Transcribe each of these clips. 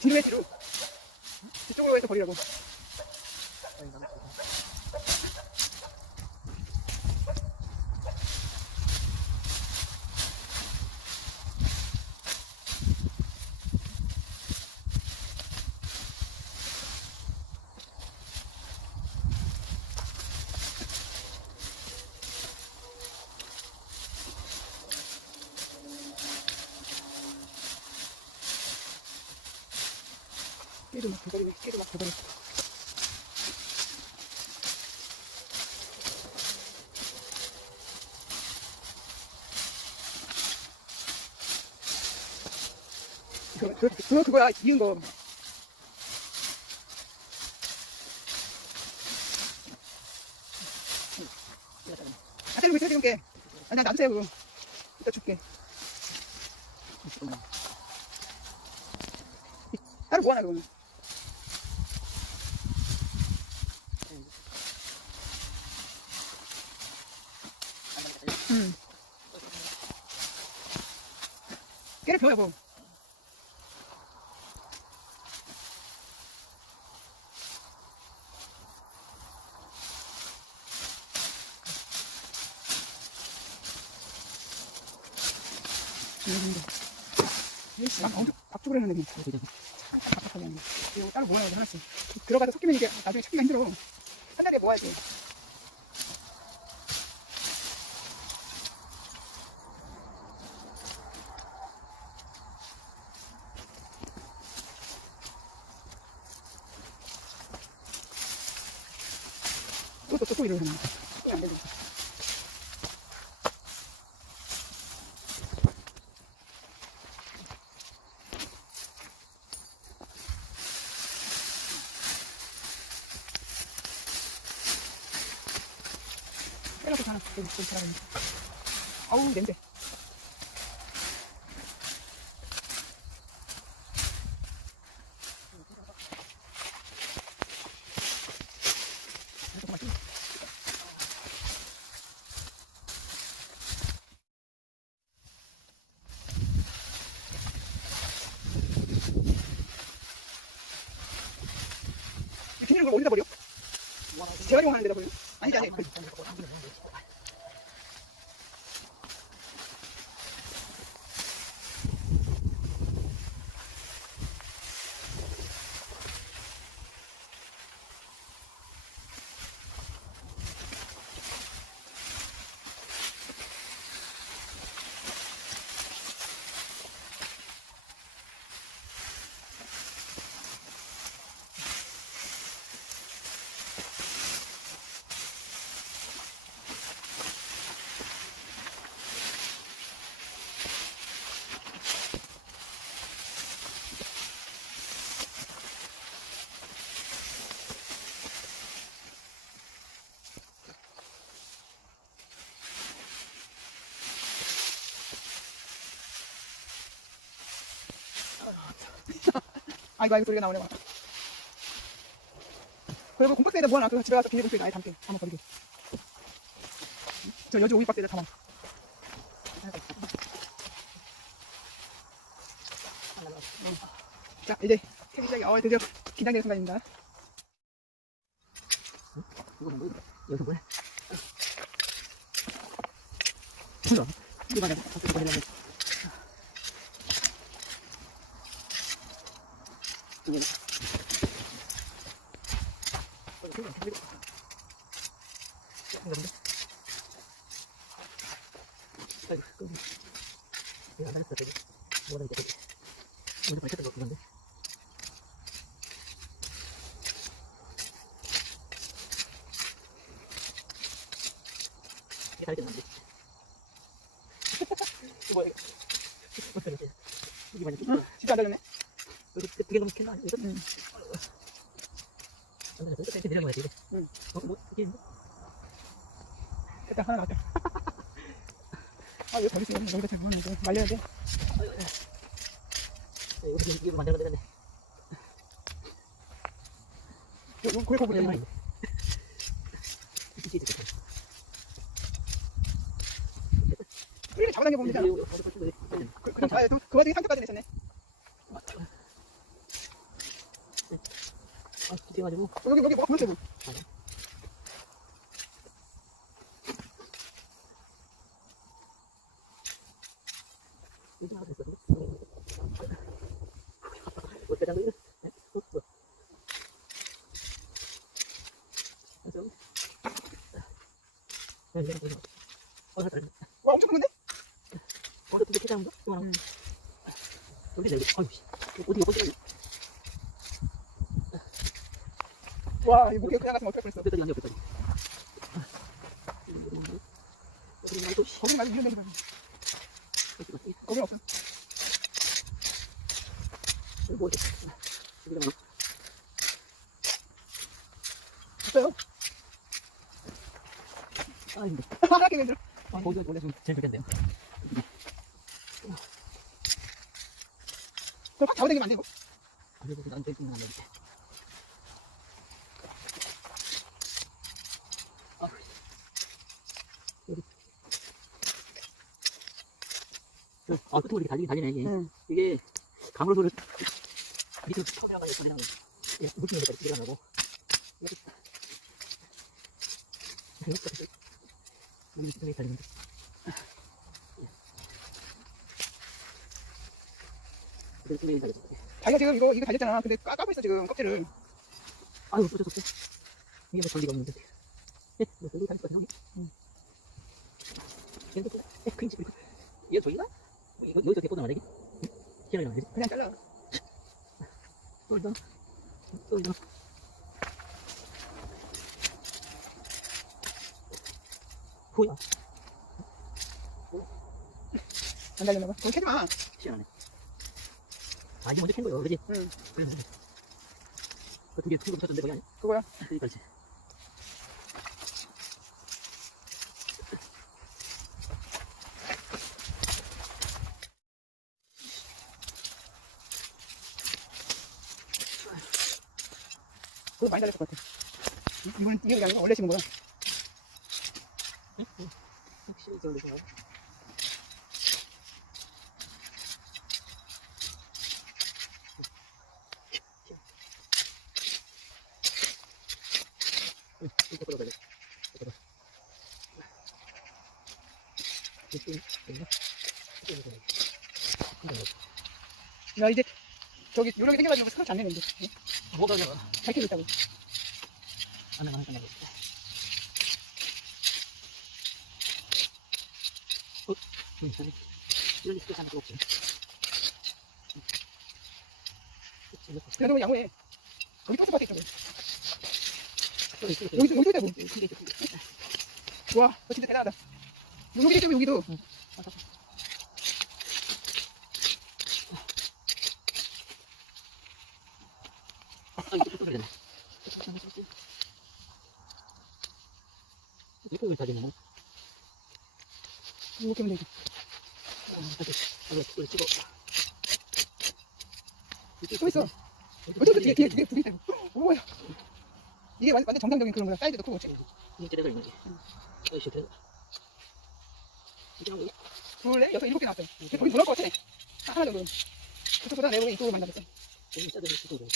뒤로 해 뒤로 뒤쪽으로 해서 버리라고 깨도 막 버리네 깨도 막 버리네 그거, 그거, 그거 그거야 이은 거 아, 때리고 있어, 지금 아, 나 남자야, 그거. 이따 줄게. 따로 뭐하나, 그거는. 응. 깨를 펴, 여보. 이거 막 엄청 박죽을 해놨네. 답답하게 하네. 이거 따로 모아야 돼, 하나씩. 들어가서 섞이면 이게 나중에 찾기가 힘들어. 한날에 모아야지. 또 이러고 있는 거야. 또안 되네. 빼놓고 하나 여기 좀 들어가네. 아우 냄새. 비닐을 그걸 어디다 버려? 재활용하는 데다 버려? 아니지 아니. 그- 아이고 아이고 소리가 나오네 막. 그리고 공박대에다 모아놔 그 집에 가서 비닐봉투에 아예 담게 담아 버리게 저 여주 오이 박스에다 담아 응. 자 이제 캐기 시작이 어 드디어 긴장되는 순간입니다 이거 뭐 여기서 뭐야? 뭐야 이거 맞아 어떻게 버리려고 아 내가 안 달렸어, 저기. 뭐라 이제 밝혔던 거 그건데. 이게 달렸는데. 이거 뭐야 이거 이게 많이 응? 진짜 안 달렸네 여기 두개 넘게 캔나 이거. 펜치 내려가야지 이거. 응. 어, 뭐 이게 있네? 됐다 하나 나왔다 아 이거 버리지 여기다 잘 모았는데 말려야 돼 네, 이거 이거 이거 만들어야 되는데. 이거 거부 이거 때문에 이거. 잡아당겨. 그, 그럼 아, 그, 그 와중에 상처까지 내셨네 아, 뒤에가지고. 어, 여기 여기 뭐가 보였어 여기 하나 더 있어. 어쩌다 그래? 어, 뭐. 이거 뭐야? 어, 나 다른. 와 엄청 큰데? 어, 한거? 이거랑. 응. 여기 여기. 씨. 어디 이거 보지? 와 이거 목에 그냥 같으면 어떡할 뻔했어 여기까지. 여기 말고 씨. 거기 말고 이런 맞지? 거기 없어 뭐 어디? 여기가 뭐? 없어요 아, 근데. 하나 깨면 들어 아, 거기가 원래 좀 제일 좋겠네요. 그걸 확 잡아당기면 안 돼. 아, 그리고 난 되게 중요한 건데. 아, 여기. 그, 아, 끝으로 이렇게 달리긴 달리네, 이게. 응. 이게, 가물소를 밑으로 처음이랑 전이랑 예, 물통에서 이렇게 들어가고. 여기. 여기까지. 우리 밑에 달리는데. 자기가 지금 이거, 이거 달렸잖아. 근데 까, 까고 있어, 지금, 껍질을. 아유, 뻗어졌어. 이게 뭐 전기가 없는데. 예, 뭐, 여기 다닐 것 같아, 형이. 응. 얘도 또, 예, 그인지, 그리고. 얘 저기가? 뭐, 이거, 여기서 이렇게 뻗어나가야 되기? 응? 희한하게 나가야 되지? 그냥 잘라. 또 이거. 뭐야? 안 달렸나 봐. 그거 캐지 마. 희한하네. 아, 이게 먼저 캔 거예요, 그지? 응. 그래, 그래. 그두 개, 두개 붙였던데, 거기 아니야? 그거야. 그렇지. 그거 많이 달렸을 것 같아. 이- 이건, 이게 아니고 원래 심은 거야. 확실히 저기 이거. 이거. 야, 이제, 저기, 요렇게 생겨가지고 스카치 안 내는데. 뭐가 나와? 잘 캐고 있다고. 안 나가. 어? 응, 아니, 이런 리스크 하는 거 없지. 응. 그래도 양호해. 여기 토스 밖에. 여기 여기 여기도, 여기도 있어. 와, 너 진짜 대단하다. 여기도 여기도. 맞아. 아, 이거 또 소리 나네. 이거 왜 다리냐? 이렇게 하면 되지. 아, 이거 이거 찍어. 또 있어. 어떻게 뒤에, 뒤에, 뒤에 둘이 있다고. 뭐야. 이게 완- 완전 정상적인 그런 거야. 사이즈도 크고. 이게 내가 이거지. 어, 이거 되나? 이게 한 거? 둘에 여섯 일곱 개 나왔어요. 근데 거기 돌아올 것 같아. 하- 하나 정도. 그쪽보다 내 보기 이쪽으로 만나겠어. 여기 수도 돼.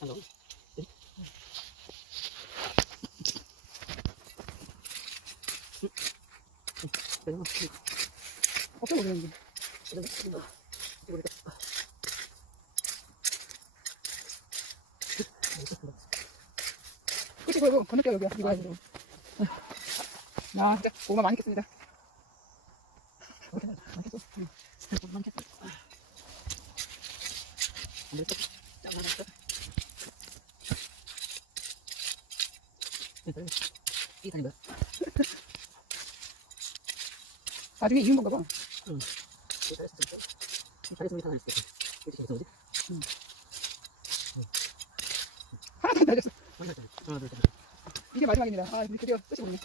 안? 네? 내가 어떻게 모르겠는데. 그치, 그리고 건너뛰어 여기야. 이거 가지고. 야, 진짜 고구마 많이 겠습니다. 나중에 이은 건가 봐. 하나도 안 달렸어. 이게 마지막입니다. 아, 우리 드디어 끝이 보네.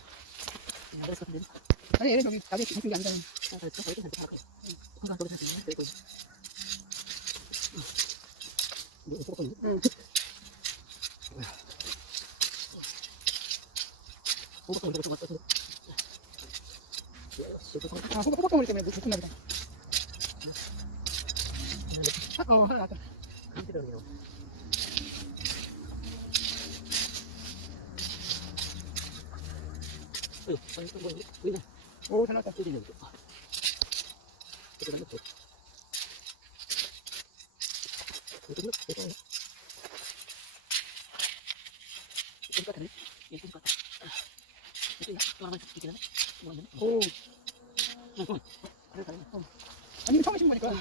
아니, 얘는 저기 나중에 죽은 게 아니잖아. 응. 아, 호박, 호박덩어리 때문에 못 죽나 보다. 어, 하나 나왔다. 뭐, 보이네. 오, 잘 나왔다. 또 있네, 또. 아. 또 있네, 또. 또 있네, 또 있네. 좀 똑같네. 얘좀 똑같아. 아. 또 있나? 또 하나만 있긴 하네. 뭐? 오. 어. 아니, 이거 처음 해신 거니까.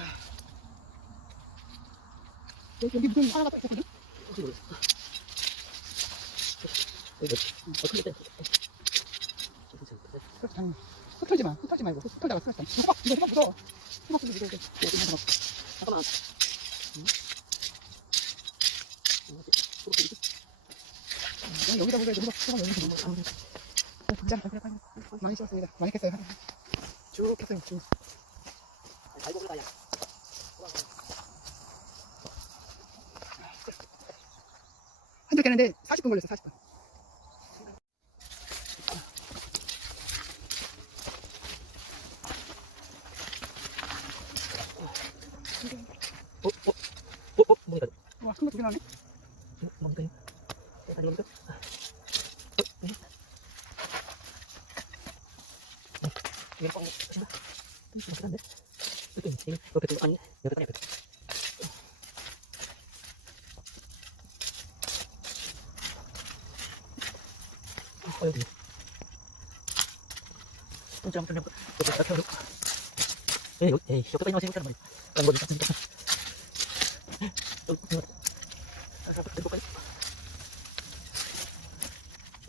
여기, 여기 무슨 하나가 또 있었거든? 여기, 어. 어. 흙 털지 마. 흙 털지 말고. 흙 털다가 쓰러졌다. 수박, 이거 수박 무서워. 좀 무서워. 여기 한 번. 잠깐만. 여기다 보자. 수박, 수박 여기 있는 거. 자, 많이 씹었습니다. 많이 캤어요. 쭉 캤어요, 쭉. 한줄 깨는데 40분 걸렸어, 40분. 어, 어, 어, 어, 뭐니까? 와, 큰거두개 나왔네. 뭐, 뭡니까? 이거? 뭡니까? 아. 어, 네. 어, 이거 뻥, 치마. 좀 심각한데? 이렇게, 이거, 옆에 또, 아니, 옆에 또, 옆에 또. 어, 여기. 좀, 좀, 좀, 좀, 여기, 여기, 여기. 에이, 에이, 여기까지 나오지 못하는 말이야. 딴 거지, 딴 거지. 여기. 아, 가요.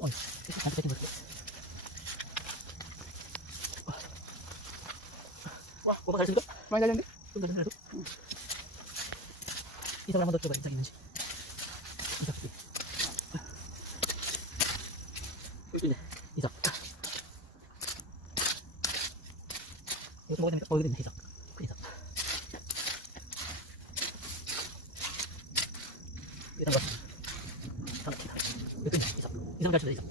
어이, 이렇게 잘 되는 거지. 와, 오빠 잘했습니까? 많이 달렸는데? 좀 잘했어요. 이성을 한번 더 들어봐, 인상 있는지. 이성, 이. 여기 있네, 이성. 이거 좀 먹어야 됩니까? 어, 여기 있네, 이성. 그. 이성 같 이성 같다. 여기 있네, 이성. 이성 같다, 이성.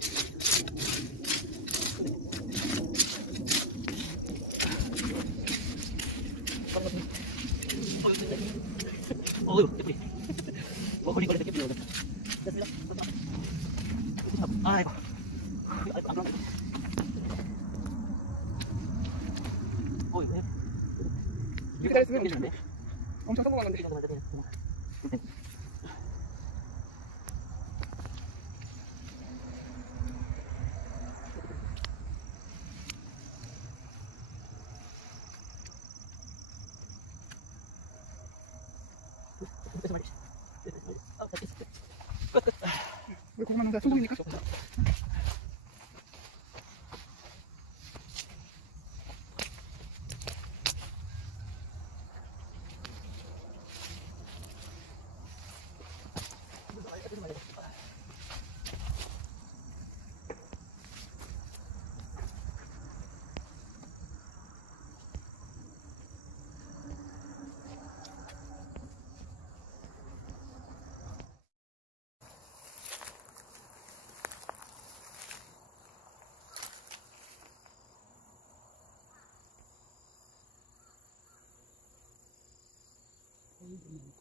어휴, 깨뿌리. 뭐 걸린 걸린 깨뿌리 오늘. 됐습니다. 아이고. 아이고, 안 그런데. 어이, 네. 이렇게 잘했으면 괜찮은데? 엄청 성공한 건데. 아. 왜 고구마 농사 성공입니까? Amen.